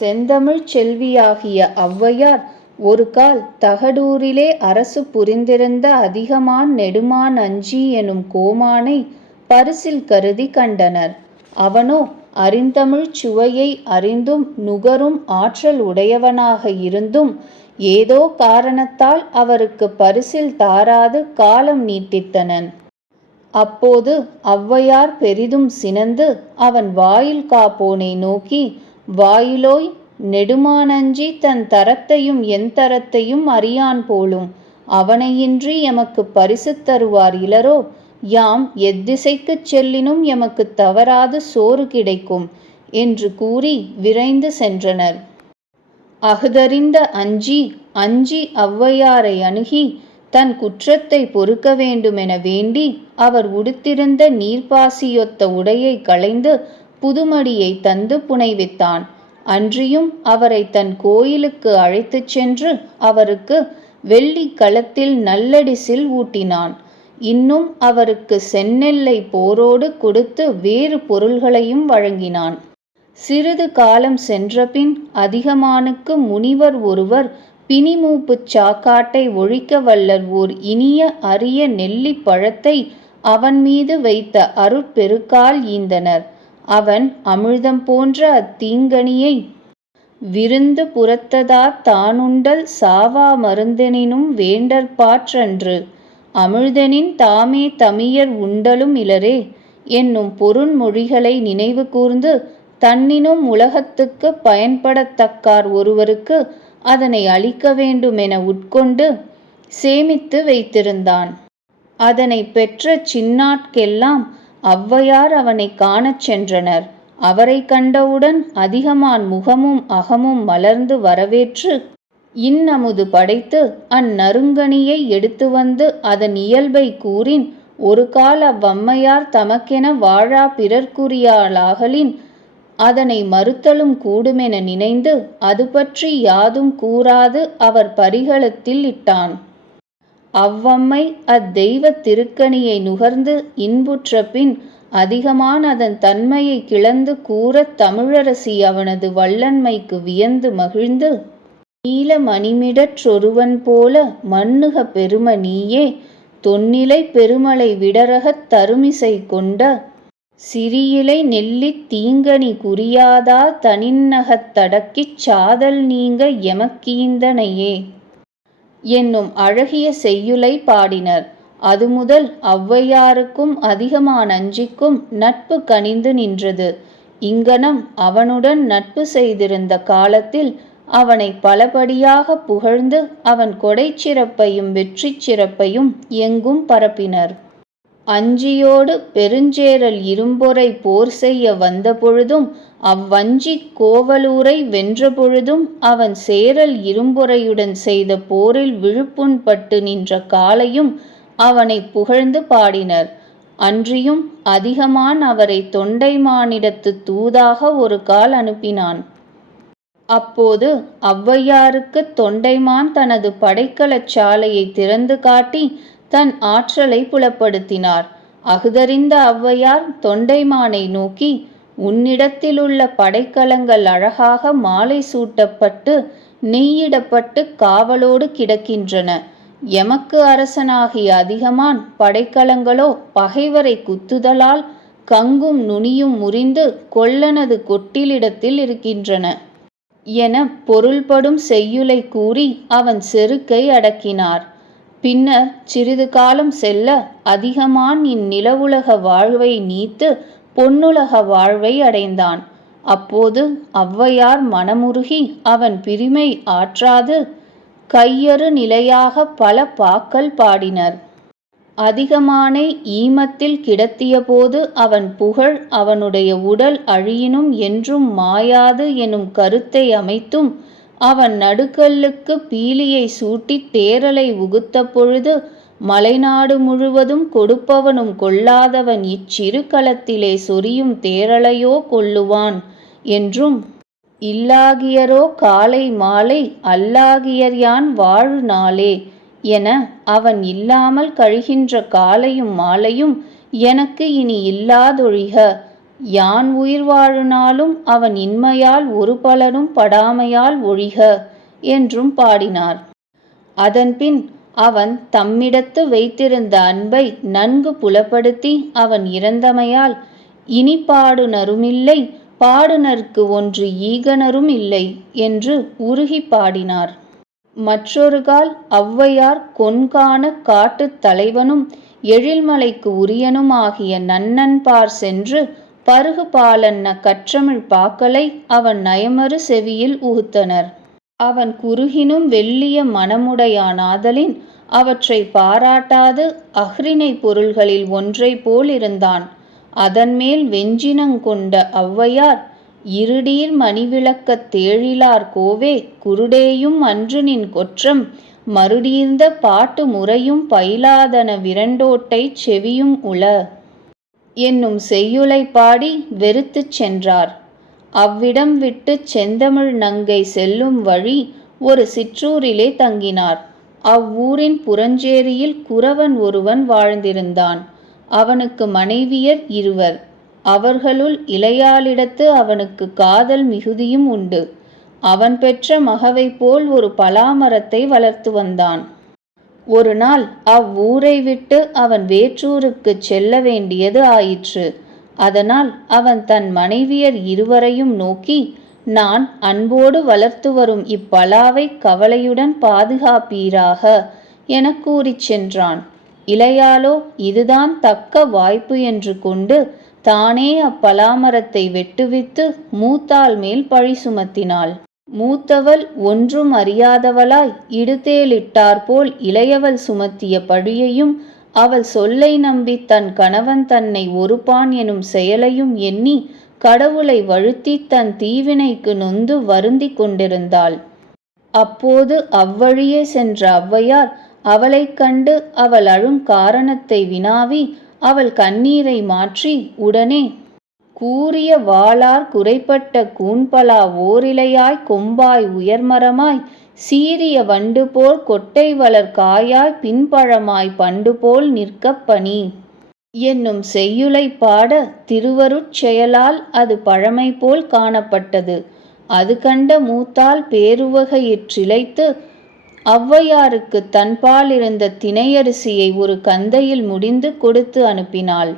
செந்தமிழ்ச் செல்வியாகிய ஒரு ஒருகால் தகடூரிலே அரசு புரிந்திருந்த அதிகமான் நெடுமான் அஞ்சி எனும் கோமானை பரிசில் கருதி கண்டனர். அவனோ அறிந்தமிழ்ச் சுவையை அறிந்தும் நுகரும் ஆற்றல் உடையவனாக இருந்தும் ஏதோ காரணத்தால் அவருக்கு பரிசில் தாராது காலம் நீட்டித்தனன். அப்போது ஒளவையார் பெரிதும் சினந்து அவன் வாயில் காப்போனை நோக்கி வாயிலோய் நெடுமானஞ்சி தன் தரத்தையும் என் தரத்தையும் அறியான் போலும் அவனையின்றி எமக்கு பரிசு தருவார் இலரோ யாம் எத்திசைக்குச் செல்லினும் எமக்குத் தவறாது சோறு கிடைக்கும் என்று கூறி விரைந்து சென்றனர். அகுதறிந்த அஞ்சி அஞ்சி ஔவையாரை அணுகி தன் குற்றத்தை பொறுக்க வேண்டுமென வேண்டி அவர் உடுத்திருந்த நீர்ப்பாசியொத்த உடையை களைந்து புதுமடியைத் தந்து புனைவித்தான். அன்றியும் அவரை தன் கோயிலுக்கு அழைத்துச் சென்று அவருக்கு வெள்ளி களத்தில் நல்லடிசில் ஊட்டினான். இன்னும் அவருக்கு செந்நெல்லை போரோடு கொடுத்து வேறு பொருள்களையும் வழங்கினான். சிறிது காலம் சென்றபின் அதிகமானுக்கு முனிவர் ஒருவர் பிணிமூப்புச் சாக்காட்டை ஒழிக்க வல்லர் ஓர் இனிய அரிய நெல்லிப் பழத்தை அவன் மீது வைத்த அருட்பெருக்கால் ஈந்தனர். அவன் அமிழ்தம் போன்ற அத்தீங்கனியை விருந்து புறத்ததா தானுண்டல் சாவா மருந்தெனினும் வேண்டற்பாற்றன்று அமிழ்தனின் தாமே தமியர் உண்டலும் இலரே என்னும் பொருண்மொழிகளை நினைவு கூர்ந்து தன்னினும் உலகத்துக்குப் பயன்படத்தக்கார் ஒருவருக்கு அதனை அளிக்க வேண்டுமென உட்கொண்டு சேமித்து வைத்திருந்தான். அதனை பெற்ற சின்னாட்கெல்லாம் ஔவையார் அவனைக் காணச் சென்றனர். அவரைக் கண்டவுடன் அதிகமான் முகமும் அகமும் மலர்ந்து வரவேற்று இன்னமுது படைத்து அந்நறுங்கனியை எடுத்து வந்து அதன் இயல்பை கூறின் ஒரு கால அவ்வம்மையார் தமக்கென வாழா பிறர்க்குரியாளாகலின் அதனை மறுத்தலும் கூடுமென நினைந்து அதுபற்றி யாதும் கூறாது அவர் பரிகளத்தில் இட்டான். அவ்வம்மை அத்தெய்வத் திருக்கணியை நுகர்ந்து இன்புற்ற பின் அதிகமான அதன் தன்மையைக் கிளந்து கூறத் தமிழரசி அவனது வல்லன்மைக்கு வியந்து மகிழ்ந்து நீல மணிமிடற்றொருவன் போல மண்ணுக பெரும நீயே தொன்னிலை பெருமலை விடரகத் தருமிசை கொண்ட சிறியிலை நெல்லித் தீங்கனி குறியாதா தனின்னகத் தடக்கிச் சாதல் நீங்க எமக்கீந்தனையே. என்னும் அழகிய செய்யுளைப் பாடினர். அது முதல் ஔவையாருக்கும் அதிகமான அஞ்சிக்கும் நட்பு கனிந்து நின்றது. இங்ஙனம் அவனுடன் நட்பு செய்திருந்த காலத்தில் அவனை பலபடியாகப் புகழ்ந்து அவன் கொடைச் சிறப்பையும் வெற்றிச் சிறப்பையும் எங்கும் பரப்பினர். அஞ்சியோடு பெருஞ்சேரல் இரும்பொறை போர் செய்ய வந்தபொழுதும் அவ்வஞ்சி கோவலூரை வென்றபொழுதும் அவன் சேரல் இரும்பொறையுடன் செய்த போரில் விழுப்புண்பட்டு நின்ற காலையும் அவனை புகழ்ந்து பாடினர். அன்றியும் அதிகமான் அவரை தொண்டைமானிடத்துத் தூதாக ஒரு கால் அனுப்பினான். அப்போது ஔவையாருக்கு தொண்டைமான் தனது படைக்கலச் சாலையை திறந்து காட்டி தன் ஆற்றலை புலப்படுத்தினார். அகுதறிந்த ஔவையார் தொண்டைமானை நோக்கி உன்னிடத்திலுள்ள படைக்கலங்கள் அழகாக மாலை சூட்டப்பட்டு நெய்யிடப்பட்டு காவலோடு கிடக்கின்றன. எமக்கு அரசனாகிய அதிகமான் படைக்கலங்களோ பகைவரை குத்துதலால் கங்கும் நுனியும் முறிந்து கொல்லனது கொட்டிலிடத்தில் இருக்கின்றன. என பொருள்படும் செய்யுளை கூறி அவன் செருக்கை அடக்கினார். பின்னர் சிறிது காலம் செல்ல அதிகமான் இந்நிலவுலக வாழ்வை நீத்து பொன்னுலக வாழ்வை அடைந்தான். அப்போது ஔவையார் மனமுருகி அவன் பிரிமை ஆற்றாது கையறு நிலையாகப் பல பாக்கள் பாடினர். அதிகமானை ஈமத்தில் கிடத்தியபோது அவன் புகழ் அவனுடைய உடல் அழியினும் என்றும் மாயாது எனும் கருத்தை அமைத்தும் அவன் நடுக்கல்லுக்கு பீலியை சூட்டி சூட்டித் உகுத்த பொழுது மலைநாடு முழுவதும் கொடுப்பவனும் கொள்ளாதவன் இச்சிறு களத்திலே கலத்திலே சொரியும் தேரலையோ கொள்ளுவான் என்றும் இல்லாகியரோ காலை மாலை அல்லாகியர்யான் வாழு நாளே என அவன் இல்லாமல் கழிகின்ற காலையும் மாலையும் எனக்கு இனி இல்லாதொழிக. யான் உயிர் வாழுநாளும் அவன் இன்மையால் ஒரு பலனும் படாமையால் ஒழிக என்றும் பாடினார். அதன்பின் அவன் தம்மிடத்து வைத்திருந்த அன்பை நன்கு புலப்படுத்தி அவன் இறந்தமையால் இனி பாடுநருமில்லை பாடுனருக்கு ஒன்று ஈகனரும் இல்லை என்று உருகிப் பாடினார். மற்றொருகால் ஔவையார் கொன்கான காட்டுத் தலைவனும் எழில்மலைக்கு உரியனும் ஆகிய சென்று பருகு பாலன்ன கற்றமிழ் பாக்களை அவன் நயமறு செவியில் உகுத்தனர். அவன் குறுகினும் வெள்ளிய மனமுடையானாதலின் அவற்றை பாராட்டாது அஃறிணைப் பொருள்களில் ஒன்றைப் போலிருந்தான். அதன்மேல் வெஞ்சினங் கொண்ட ஔவையார் இருடீர் மணிவிளக்கத் தேழிலார் கோவே குருடேயும் அன்றுநின் கொற்றம் மறுடீர்ந்த பாட்டு முறையும் பயிலாதன விரண்டோட்டைச் செவியும் உள. என்னும் செய்யுளைப் பாடி வெறுத்துச் சென்றார். அவ்விடம் விட்டுச் செந்தமிழ் நங்கை செல்லும் வழி ஒரு சிற்றூரிலே தங்கினார். அவ்வூரின் புறஞ்சேரியில் குறவன் ஒருவன் வாழ்ந்திருந்தான். அவனுக்கு மனைவியர் இருவர். அவர்களுள் இளையாளிடத்து அவனுக்கு காதல் மிகுதியும் உண்டு. அவன் பெற்ற மகவைப்போல் ஒரு பலாமரத்தை வளர்த்து வந்தான். ஒரு நாள் அவ்வூரை விட்டு அவன் வேற்றூருக்குச் செல்ல வேண்டியது ஆயிற்று. அதனால் அவன் தன் மனைவியர் இருவரையும் நோக்கி நான் அன்போடு வளர்த்து வரும் இப்பலாவைக் கவலையுடன் பாதுகாப்பீராக என கூறிச் சென்றான். இளையாலோ இதுதான் தக்க வாய்ப்பு என்று கொண்டு தானே அப்பலாமரத்தை வெட்டுவித்து மூத்தாள் மேல் பழி சுமத்தினாள். மூத்தவள் ஒன்றும் அறியாதவளாய் இடுதேளிட்டாற்போல் இளையவள் சுமத்திய பழியையும் அவள் சொல்லை நம்பித் தன் கணவன் தன்னை ஒருப்பான் எனும் செயலையும் எண்ணி கடவுளை வழுத்தித் தன் தீவினைக்கு நொந்து வருந்தி கொண்டிருந்தாள். அப்போது அவ்வழியே சென்ற ஔவையார் அவளைக் கண்டு அவள் அழும் காரணத்தை வினாவி அவள் கண்ணீரை மாற்றி உடனே கூறிய வாளார் குறைப்பட்ட கூன்பலா ஓரிலையாய் கொம்பாய் உயர்மரமாய் சீரிய வண்டு போல் கொட்டை வளர் காயாய் பின்பழமாய் பண்டுபோல் நிற்கப் பணி. என்னும் செய்யுளைப் பாட திருவருட் செயலால் அது பழமைபோல் காணப்பட்டது. அது கண்ட மூத்தால் பேருவகையிற்றிழைத்து தன்பால் தன்பாலிருந்த தினையரிசியை ஒரு கந்தையில் முடிந்து கொடுத்து அனுப்பினாள்.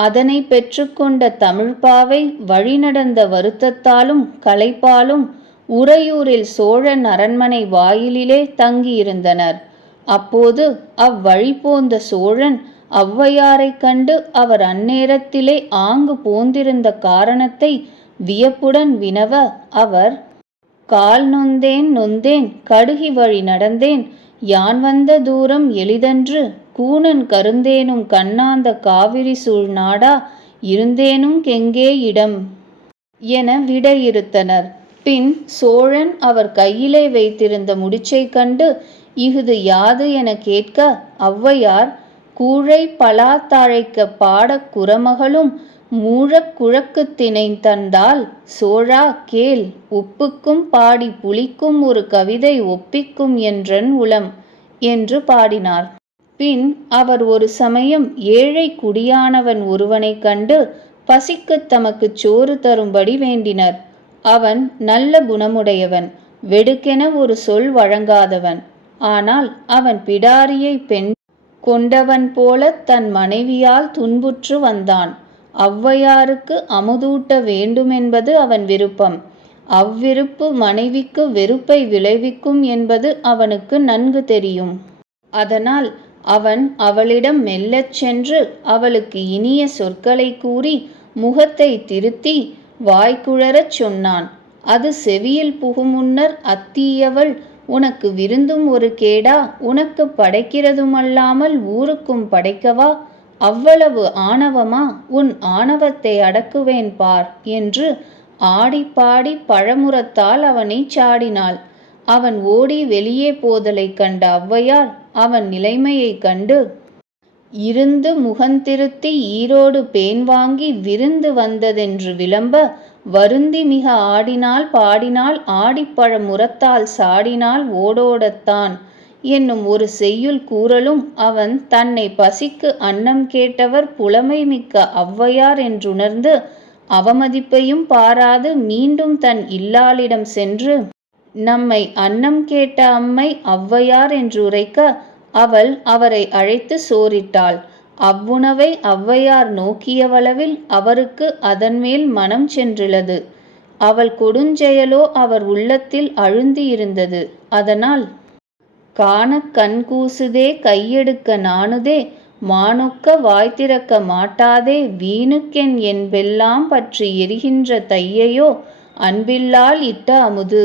அதனை பெற்றுக்கொண்ட தமிழ்ப்பாவை வழிநடந்த வருத்தத்தாலும் களைப்பாலும் உறையூரில் சோழன் அரண்மனை வாயிலிலே தங்கியிருந்தனர். அப்போது அவ்வழி போந்த சோழன் ஔவையாரைக் கண்டு அவர் அந்நேரத்திலே ஆங்கு போந்திருந்த காரணத்தை வியப்புடன் வினவ அவர் கால் நொந்தேன் நொந்தேன் கடுகிவழி நடந்தேன் யான் வந்த தூரம் எளிதன்று கூனன் கருந்தேனும் கண்ணாந்த காவிரிசூழ் நாடா இருந்தேனும் கெங்கே இடம்? என விடையிறுத்தனர். பின் சோழன் அவர் கையிலே வைத்திருந்த முடிச்சை கண்டு இஃது யாது என கேட்க ஔவையார் கூழை பலாத்தாழைக்க பாடக் குரமகளும் மூழக்குழக்குத்தினை தந்தால் சோழா கேள் உப்புக்கும் பாடி புளிக்கும் ஒரு கவிதை ஒப்பிக்கும் என்றன் உளம் என்று பாடினார். பின் அவர் ஒரு சமயம் ஏழை குடியானவன் ஒருவனைக் கண்டு பசிக்குத் தமக்குச் சோறு தரும்படி வேண்டினர். அவன் நல்ல குணமுடையவன் வெடுக்கென ஒரு சொல் வழங்காதவன். ஆனால் அவன் பிடாரியைப் பெண் கொண்டவன் போல தன் மனைவியால் துன்புற்று வந்தான். ஔவையாருக்கு அமுதூட்ட வேண்டுமென்பது அவன் விருப்பம். அவ்விருப்பு மனைவிக்கு வெறுப்பை விளைவிக்கும் என்பது அவனுக்கு நன்கு தெரியும். அதனால் அவன் அவளிடம் மெல்லச் சென்று அவளுக்கு இனிய சொற்களைக் கூறி முகத்தை திருத்தி வாய்க்குழறச் சொன்னான். அது செவியில் புகுமுன்னர் அத்தீயவள் உனக்கு விருந்தும் ஒரு கேடா உனக்கு படைக்கிறதுமல்லாமல் ஊருக்கும் படைக்கவா? அவ்வளவு ஆணவமா? உன் ஆணவத்தை அடக்குவேன் பார் என்று ஆடிப்பாடி பழமுறத்தால் அவனைச் சாடினாள். அவன் ஓடி வெளியே போதலைக் கண்ட ஔவையார் அவன் நிலைமையைக் கண்டு இருந்து முகந்திருத்தி ஈரோடு பேன் வாங்கி விருந்து வந்ததென்று விளம்ப வருந்தி மிக ஆடினால் பாடினால் ஆடிப் சாடினால் முறத்தால் ஓடோடத்தான் என்னும் ஒரு செய்யுள் கூறலும் அவன் தன்னை பசிக்கு அன்னம் கேட்டவர் புலமை மிக்க ஔவையார் என்றுணர்ந்து அவமதிப்பையும் பாராது மீண்டும் தன் இல்லாளிடம் சென்று நம்மை அன்னம் கேட்ட அம்மை ஔவையார் என்று உரைக்க அவள் அவரை அழைத்து சோறிட்டாள். அவ்வுணவை ஔவையார் நோக்கியவளவில் அவருக்கு அதன்மேல் மனம் சென்றுள்ளது அவள் கொடுஞ்செயலோ அவர் உள்ளத்தில் அழுந்தியிருந்தது. அதனால் காண கண் கூசுதே கையெடுக்க நாணுதே மானுக்க வாய்த்திறக்க மாட்டாதே வீணுக்கென் என்பெல்லாம் பற்றி எரிகின்ற தையையோ அன்பில்லால் இட்ட அமுது.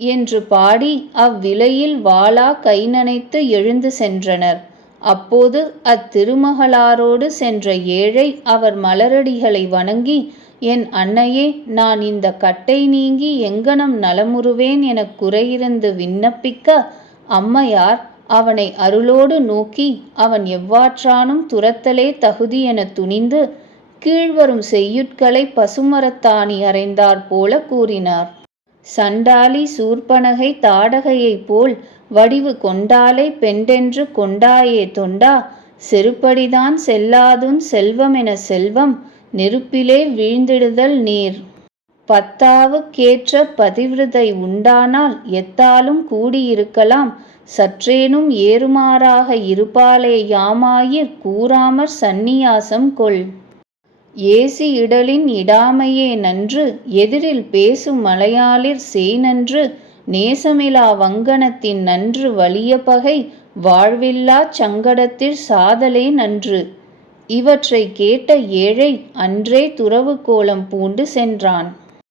என்று பாடி அவ்விலையில் வாளா கை நனைத்து எழுந்து சென்றனர். அப்போது அத்திருமகளாரோடு சென்ற ஏழை அவர் மலரடிகளை வணங்கி என் அன்னையே நான் இந்த கட்டை நீங்கி எங்கனம் நலமுறுவேன் எனக் குறையிருந்து விண்ணப்பிக்க அம்மையார் அவனை அருளோடு நோக்கி அவன் எவ்வாற்றானும் துரத்தலே தகுதி என துணிந்து கீழ்வரும் செய்யுட்களை பசுமரத்தாணி அறைந்தாற் போல கூறினார். சண்டாளி சூர்ப்பனகை தாடகையைப் போல் வடிவு கொண்டாலே பெண்டென்று கொண்டாயே தொண்டா செருப்படிதான் செல்லாதுன் செல்வமென செல்வம் நெருப்பிலே வீழ்ந்திடுதல் நீர். பத்தாவுக்கேற்ற பதிவிரதை உண்டானால் எத்தாலும் கூடியிருக்கலாம். சற்றேனும் ஏறுமாறாக இருப்பாளே யாமாயிற் கூறாமற் சந்நியாசம் கொள். ஏசி இடலின் இடாமையே நன்று எதிரில் பேசும் மலையாளிர் செய் நன்று நேசமிலா வங்கணத்தின் நன்று வலிய பகை வாழ்வில்லாச் சங்கடத்திற் சாதலே நன்று. இவற்றைக் கேட்ட ஏழை அன்றே துறவு கோலம் பூண்டு சென்றான்.